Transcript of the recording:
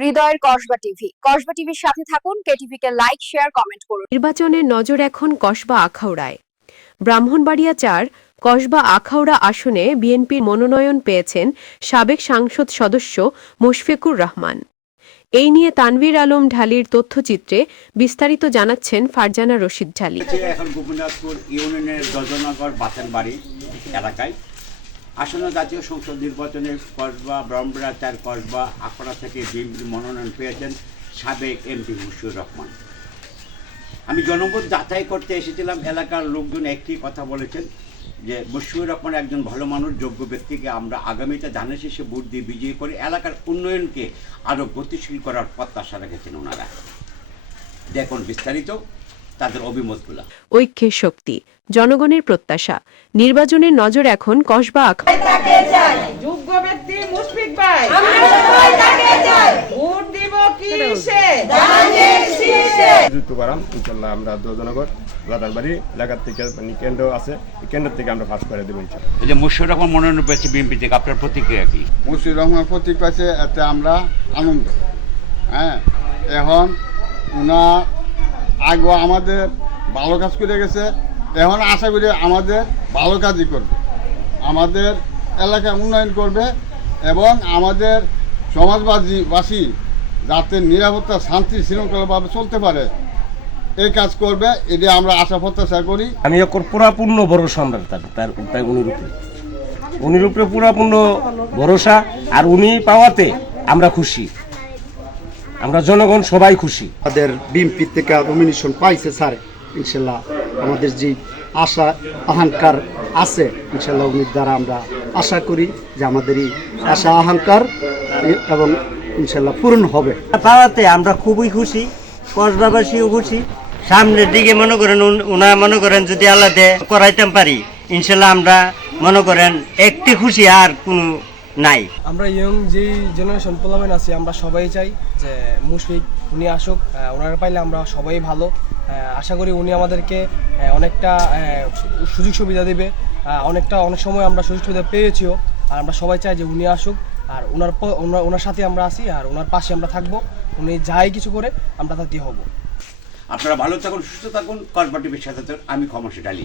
হৃদয়ের কসবা টিভি। কসবা টিভির সাথে থাকুন কেটিভি কে লাইক শেয়ার কমেন্ট করুন। নির্বাচনের নজর এখন কসবা আখাউড়ায়। ব্রাহ্মণবাড়িয়া চার কসবা আখাউড়া আসনে বিএনপির মনোনয়ন পেয়েছেন সাবেক সাংসদ সদস্য মুশফিকুর রহমান। এই নিয়ে তানভীর আলম ঢালির তথ্যচিত্রে বিস্তারিত জানাচ্ছেন ফারজানা রশিদ ঢালি। এখন গোপীনাথপুর ইউনিয়নের দজনগর বাতানবাড়ি এলাকায় আসন্ন জাতীয় সংসদ নির্বাচনে কসবা ব্রহ্মরা চার কসবা আখড়া থেকে বিএনপির মনোনয়ন পেয়েছেন সাবেক এমপি মুশিউর রহমান। আমি জনমত যাচাই করতে এসেছিলাম, এলাকার লোকজন একটি কথা বলেছেন যে মুশিউর রহমান একজন ভালো মানুষ, যোগ্য ব্যক্তিকে আমরা আগামীতে ধানের শেষে ভোট দিয়ে বিজয়ী করে এলাকার উন্নয়নকে আরও গতিশীল করার প্রত্যাশা রেখেছেন ওনারা। দেখুন বিস্তারিত। তাদের অভিমতগুলো। ঐক্যের শক্তি জনগণের প্রত্যাশা নির্বাচনের নজর এখন কসবা আখাউড়া যোগ্য ব্যক্তি মুশফিক ভাই। ভোট দিব কি ইনশাল্লাহ আমরা দুজনগর লাদানবাড়ি এলাকার থেকে মানে কেন্দ্র আছে এই কেন্দ্র থেকে আমরা ফাঁস করে দেবো এই যে রহমান মনোনয়ন পেয়েছে বিএনপি থেকে আপনার প্রতিক্রিয়া কি? রহমান প্রতীক এতে আমরা আনন্দ। হ্যাঁ এখন উনা আগে আমাদের ভালো কাজ করে গেছে, এখন আশা করি আমাদের ভালো কাজই করবে। আমাদের এলাকা উন্নয়ন করবে এবং আমাদের সমাজবাদী বাসী যাতে নিরাপত্তা, শান্তি শৃঙ্খলাভাবে চলতে পারে, এই কাজ করবে এটি আমরা আশা, প্রত্যাশা করি। আমি এখন পুরাপূর্ণ ভরসা আমরা তার তার তার উনির উপরে উনির উপরে পুরাপূর্ণ ভরসা, আর উনি পাওয়াতে আমরা খুশি। আমরা জনগণ সবাই খুশি। আমাদের বিএনপি থেকে নমিনেশন পাইছে স্যার ইনশাল্লাহ আমাদের যে আশা আহংকার আছে ইনশাল্লাহ উনির দ্বারা আমরা আশা করি যে আমাদের এই আশা আহংকার এবং ইনশাল্লাহ পূরণ হবে। পাওয়াতে আমরা খুবই খুশি কসবাবাসীও খুশি। সামনের দিকে মনে করেন উন- মনে করেন যদি আলাদা দে করাইতাম পারি ইনশাল্লাহ আমরা মনে করেন একটি খুশি আর কোনো নাই। আমরা ইয়ং যেই জেনারেশন পোলামেন আছি আমরা সবাই চাই যে মুশফিক উনি আসুক ওনারা পাইলে আমরা সবাই ভালো। আশা করি উনি আমাদেরকে অনেকটা সুযোগ সুবিধা দেবে। অনেকটা অনেক সময় আমরা সুযোগ সুবিধা পেয়েছিও আর আমরা সবাই চাই যে উনি আসুক। আর ওনার ওনার ওনার সাথে আমরা আছি আর ওনার পাশে আমরা থাকব। উনি যাই কিছু করে আমরা তাতে হব। আপনারা ভালো থাকুন সুস্থ থাকুন কসবা টিভির সাথে আমি ক্ষমসী ডালি